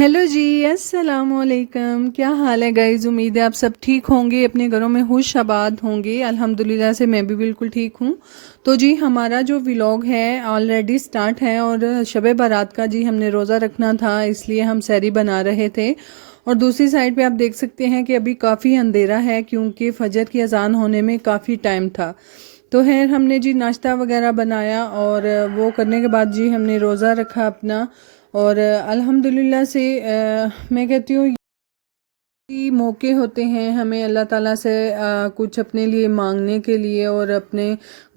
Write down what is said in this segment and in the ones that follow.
Hello जी, अस्सलाम वालेकुम। क्या हाल है गाइज़? उम्मीद है आप सब ठीक होंगे, अपने घरों में खुश आबाद होंगे। अल्हम्दुलिल्लाह से मैं भी बिल्कुल ठीक हूँ। तो जी हमारा जो व्लॉग है ऑलरेडी स्टार्ट है और शब बारात का जी हमने रोज़ा रखना था, इसलिए हम सहरी बना रहे थे। और दूसरी साइड पे आप देख सकते हैं कि अभी काफ़ी अंधेरा है क्योंकि फजर की अजान होने में काफ़ी टाइम था। तो खैर हमने जी नाश्ता वगैरह बनाया और वो करने के बाद जी हमने रोज़ा रखा अपना। और अल्हम्दुलिल्लाह से मैं कहती हूँ ये मौके होते हैं हमें अल्लाह ताला से कुछ अपने लिए मांगने के लिए और अपने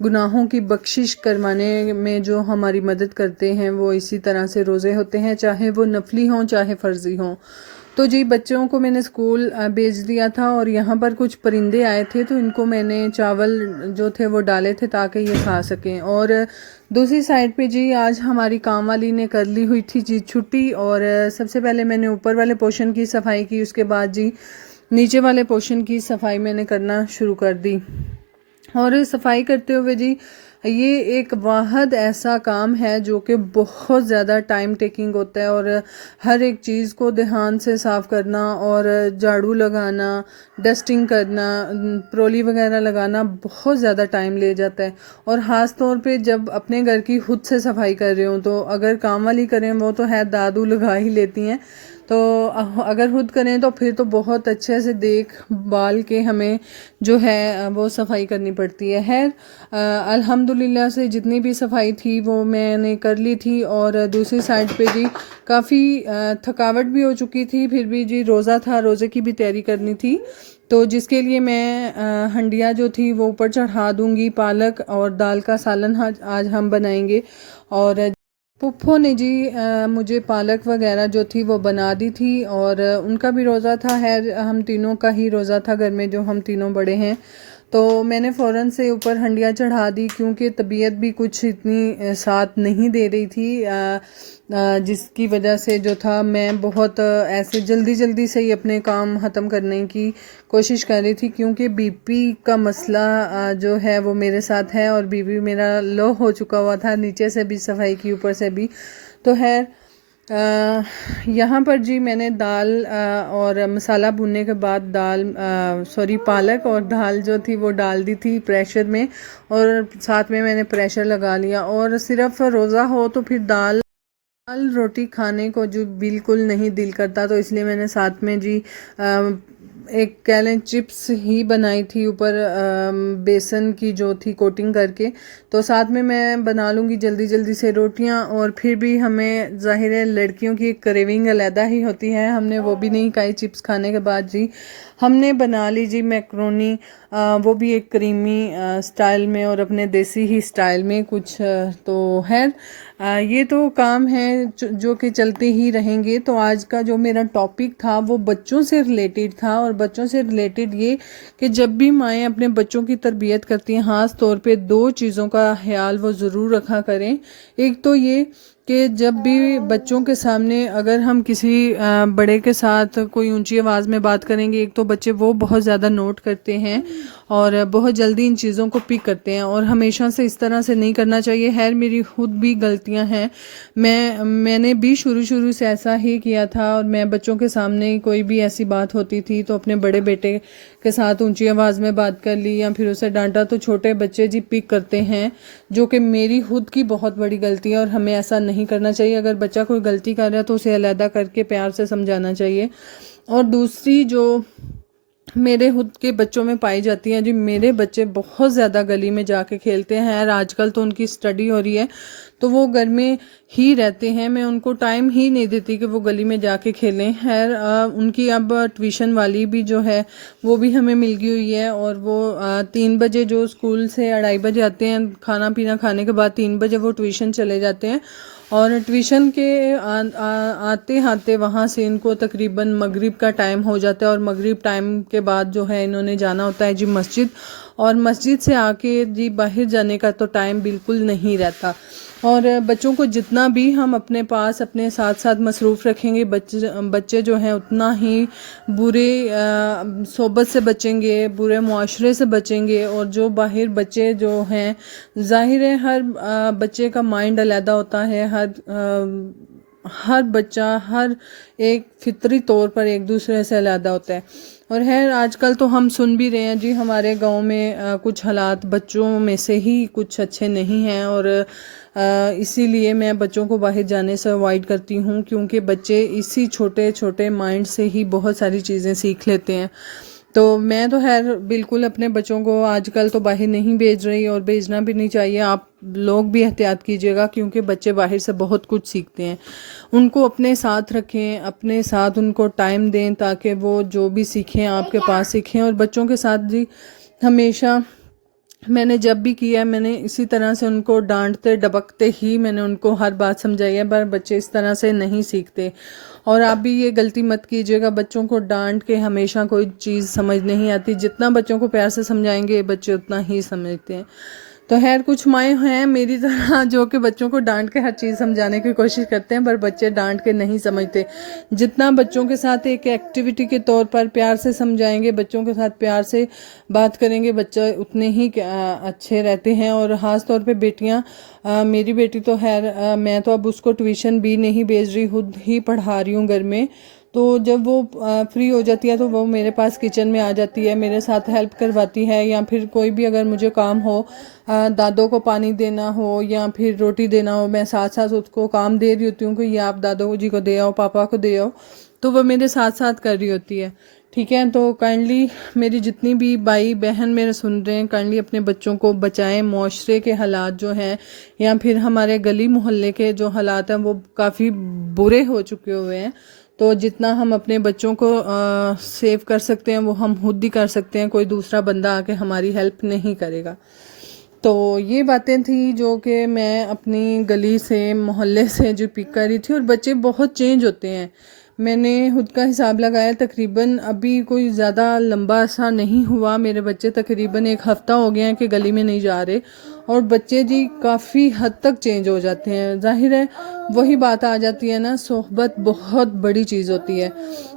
गुनाहों की बख्शिश करवाने में जो हमारी मदद करते हैं, वो इसी तरह से रोज़े होते हैं, चाहे वो नफली हों चाहे फ़र्ज़ी हों। तो जी बच्चों को मैंने स्कूल भेज दिया था और यहाँ पर कुछ परिंदे आए थे, तो इनको मैंने चावल जो थे वो डाले थे ताकि ये खा सकें। और दूसरी साइड पे जी आज हमारी काम वाली ने कर ली हुई थी जी छुट्टी। और सबसे पहले मैंने ऊपर वाले पोर्शन की सफाई की, उसके बाद जी नीचे वाले पोर्शन की सफाई मैंने करना शुरू कर दी। और सफाई करते हुए जी ये एक वाहद ऐसा काम है जो कि बहुत ज़्यादा टाइम टेकिंग होता है। और हर एक चीज़ को ध्यान से साफ़ करना और झाड़ू लगाना, डस्टिंग करना, प्रोली वगैरह लगाना बहुत ज़्यादा टाइम ले जाता है। और ख़ास तौर पे जब अपने घर की खुद से सफाई कर रहे हो, तो अगर काम वाली करें वो तो है दादू लगा ही लेती हैं, तो अगर खुद करें तो फिर तो बहुत अच्छे से देख भाल के हमें जो है वो सफाई करनी पड़ती है। खैर अल्हम्दुलिल्लाह से जितनी भी सफाई थी वो मैंने कर ली थी। और दूसरी साइड पे जी काफ़ी थकावट भी हो चुकी थी, फिर भी जी रोज़ा था, रोज़े की भी तैयारी करनी थी, तो जिसके लिए मैं हंडिया जो थी वो ऊपर चढ़ा दूँगी। पालक और दाल का सालन आज हम बनाएंगे। और पुप्पो ने जी मुझे पालक वगैरह जो थी वो बना दी थी और उनका भी रोज़ा था। खैर हम तीनों का ही रोज़ा था घर में, जो हम तीनों बड़े हैं। तो मैंने फ़ौरन से ऊपर हंडिया चढ़ा दी क्योंकि तबीयत भी कुछ इतनी साथ नहीं दे रही थी, जिसकी वजह से जो था मैं बहुत ऐसे जल्दी जल्दी से ही अपने काम ख़त्म करने की कोशिश कर रही थी, क्योंकि बीपी का मसला जो है वो मेरे साथ है और बीपी मेरा लो हो चुका हुआ था, नीचे से भी सफाई की ऊपर से भी। तो खैर यहाँ पर जी मैंने दाल और मसाला भूनने के बाद पालक और दाल जो थी वो डाल दी थी प्रेशर में, और साथ में मैंने प्रेशर लगा लिया। और सिर्फ रोज़ा हो तो फिर दाल रोटी खाने को जो बिल्कुल नहीं दिल करता, तो इसलिए मैंने साथ में जी एक कह लें चिप्स ही बनाई थी ऊपर बेसन की जो थी कोटिंग करके। तो साथ में मैं बना लूँगी जल्दी जल्दी से रोटियां। और फिर भी हमें ज़ाहिर है लड़कियों की एक क्रेविंग अलहदा ही होती है, हमने वो भी नहीं खाई। चिप्स खाने के बाद जी हमने बना ली जी मैक्रोनी, वो भी एक क्रीमी स्टाइल में और अपने देसी ही स्टाइल में कुछ। तो खैर ये तो काम है जो कि चलते ही रहेंगे। तो आज का जो मेरा टॉपिक था वो बच्चों से रिलेटेड था, और बच्चों से रिलेटेड ये कि जब भी माएँ अपने बच्चों की तरबियत करती हैं, ख़ास तौर पे दो चीज़ों का ख्याल वो ज़रूर रखा करें। एक तो ये कि जब भी बच्चों के सामने अगर हम किसी बड़े के साथ कोई ऊंची आवाज़ में बात करेंगे, एक तो बच्चे वो बहुत ज़्यादा नोट करते हैं और बहुत जल्दी इन चीज़ों को पिक करते हैं, और हमेशा से इस तरह से नहीं करना चाहिए। खैर मेरी खुद भी गलतियां हैं, मैंने भी शुरू शुरू से ऐसा ही किया था। और मैं बच्चों के सामने कोई भी ऐसी बात होती थी तो अपने बड़े बेटे के साथ ऊंची आवाज़ में बात कर ली या फिर उसे डांटा, तो छोटे बच्चे जी पिक करते हैं, जो कि मेरी खुद की बहुत बड़ी गलती है और हमें ऐसा नहीं करना चाहिए। अगर बच्चा कोई गलती कर रहा है तो उसे अलहदा करके प्यार से समझाना चाहिए। और दूसरी जो मेरे खुद के बच्चों में पाई जाती हैं जी, मेरे बच्चे बहुत ज़्यादा गली में जाके खेलते हैं। और आजकल तो उनकी स्टडी हो रही है तो वो घर में ही रहते हैं, मैं उनको टाइम ही नहीं देती कि वो गली में जाके खेलें। खैर उनकी अब ट्यूशन वाली भी जो है वो भी हमें मिल गई हुई है, और वो 3 बजे जो स्कूल से 2:30 बजे आते हैं, खाना पीना खाने के बाद 3 बजे वो ट्यूशन चले जाते हैं। और ट्यूशन के आते आते वहाँ से इनको तकरीबन मगरिब का टाइम हो जाता है, और मगरिब टाइम के बाद जो है इन्होंने जाना होता है जी मस्जिद। और मस्जिद से आके जी बाहर जाने का तो टाइम बिल्कुल नहीं रहता। और बच्चों को जितना भी हम अपने पास अपने साथ साथ मसरूफ़ रखेंगे, बच्चे जो हैं उतना ही बुरे सोबत से बचेंगे, बुरे मुआशरे से बचेंगे। और जो बाहर बच्चे जो हैं, ज़ाहिर है हर बच्चे का माइंड अलहदा होता है, हर हर बच्चा हर एक फितरी तौर पर एक दूसरे से अलग होता है। और है आजकल तो हम सुन भी रहे हैं जी, हमारे गांव में कुछ हालात बच्चों में से ही कुछ अच्छे नहीं हैं, और इसीलिए मैं बच्चों को बाहर जाने से अवॉइड करती हूँ, क्योंकि बच्चे इसी छोटे छोटे माइंड से ही बहुत सारी चीज़ें सीख लेते हैं। तो मैं तो खैर बिल्कुल अपने बच्चों को आजकल तो बाहर नहीं भेज रही, और भेजना भी नहीं चाहिए। आप लोग भी एहतियात कीजिएगा, क्योंकि बच्चे बाहर से बहुत कुछ सीखते हैं। उनको अपने साथ रखें, अपने साथ उनको टाइम दें, ताकि वो जो भी सीखें आपके पास सीखें। और बच्चों के साथ जी हमेशा मैंने जब भी किया है, मैंने इसी तरह से उनको डांटते डबकते ही मैंने उनको हर बात समझाई है, पर बच्चे इस तरह से नहीं सीखते। और आप भी ये गलती मत कीजिएगा, बच्चों को डांट के हमेशा कोई चीज़ समझ नहीं आती। जितना बच्चों को प्यार से समझाएंगे बच्चे उतना ही समझते हैं। तो खैर कुछ माएँ हैं मेरी तरह जो कि बच्चों को डांट के हर चीज़ समझाने की कोशिश करते हैं, पर बच्चे डांट के नहीं समझते। जितना बच्चों के साथ एक एक्टिविटी के तौर पर प्यार से समझाएंगे, बच्चों के साथ प्यार से बात करेंगे, बच्चे उतने ही अच्छे रहते हैं। और ख़ास तौर पे बेटियां, मेरी बेटी तो खैर मैं तो अब उसको ट्यूशन भी नहीं भेज रही, खुद ही पढ़ा रही हूँ घर में। तो जब वो फ्री हो जाती है तो वो मेरे पास किचन में आ जाती है, मेरे साथ हेल्प करवाती है, या फिर कोई भी अगर मुझे काम हो, दादों को पानी देना हो या फिर रोटी देना हो, मैं साथ साथ उसको काम दे रही होती हूँ कि ये आप दादो जी को दे आओ, पापा को दे आओ, तो वो मेरे साथ साथ कर रही होती है। ठीक है, तो काइंडली मेरी जितनी भी भाई बहन मेरे सुन रहे हैं, काइंडली अपने बच्चों को बचाएं। माशरे के हालात जो हैं या फिर हमारे गली मोहल्ले के जो हालात हैं वो काफ़ी बुरे हो चुके हुए हैं। तो जितना हम अपने बच्चों को सेव कर सकते हैं वो हम खुद ही कर सकते हैं, कोई दूसरा बंदा आके हमारी हेल्प नहीं करेगा। तो ये बातें थी जो कि मैं अपनी गली से मोहल्ले से जो पिक कर रही थी। और बच्चे बहुत चेंज होते हैं, मैंने खुद का हिसाब लगाया, तकरीबन अभी कोई ज़्यादा लंबा सा नहीं हुआ, मेरे बच्चे तकरीबन एक हफ़्ता हो गया है कि गली में नहीं जा रहे, और बच्चे जी काफ़ी हद तक चेंज हो जाते हैं। जाहिर है वही बात आ जाती है ना, सोहबत बहुत बड़ी चीज़ होती है,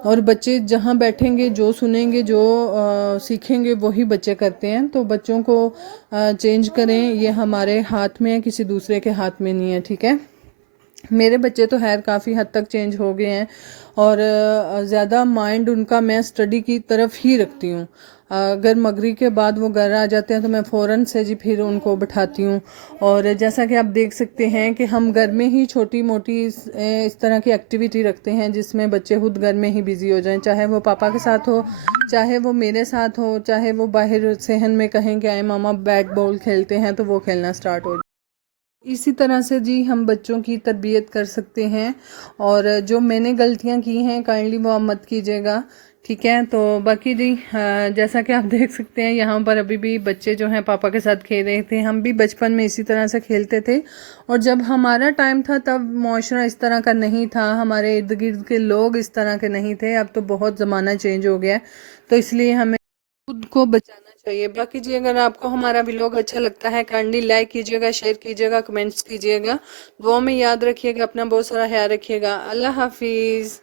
और बच्चे जहाँ बैठेंगे जो सुनेंगे जो सीखेंगे वही बच्चे करते हैं। तो बच्चों को चेंज करें, ये हमारे हाथ में है, किसी दूसरे के हाथ में नहीं है। ठीक है, मेरे बच्चे तो खैर काफ़ी हद तक चेंज हो गए हैं, और ज़्यादा माइंड उनका मैं स्टडी की तरफ ही रखती हूँ। अगर मगरिब के बाद वो घर आ जाते हैं तो मैं फ़ौरन से जी फिर उनको बिठाती हूँ। और जैसा कि आप देख सकते हैं कि हम घर में ही छोटी मोटी इस तरह की एक्टिविटी रखते हैं जिसमें बच्चे खुद घर में ही बिज़ी हो जाएं, चाहे वो पापा के साथ हो, चाहे वो मेरे साथ हो, चाहे वो बाहर सहन में कहें कि आए मामा बैट बॉल खेलते हैं तो वो खेलना स्टार्ट हो। इसी तरह से जी हम बच्चों की तरबियत कर सकते हैं। और जो मैंने गलतियां की हैं काइंडली वो आप मत कीजिएगा। ठीक है, तो बाकी जी जैसा कि आप देख सकते हैं यहाँ पर अभी भी बच्चे जो हैं पापा के साथ खेल रहे थे। हम भी बचपन में इसी तरह से खेलते थे, और जब हमारा टाइम था तब माशरा इस तरह का नहीं था, हमारे इर्द गिर्द के लोग इस तरह के नहीं थे। अब तो बहुत ज़माना चेंज हो गया है, तो इसलिए हमें खुद को बचाना चाहिए। बाकी जी अगर आपको हमारा व्लॉग अच्छा लगता है काइंडली लाइक कीजिएगा, शेयर कीजिएगा, कमेंट्स कीजिएगा। दुआ में याद रखिएगा, अपना बहुत सारा ख्याल रखिएगा। अल्लाह हाफिज़।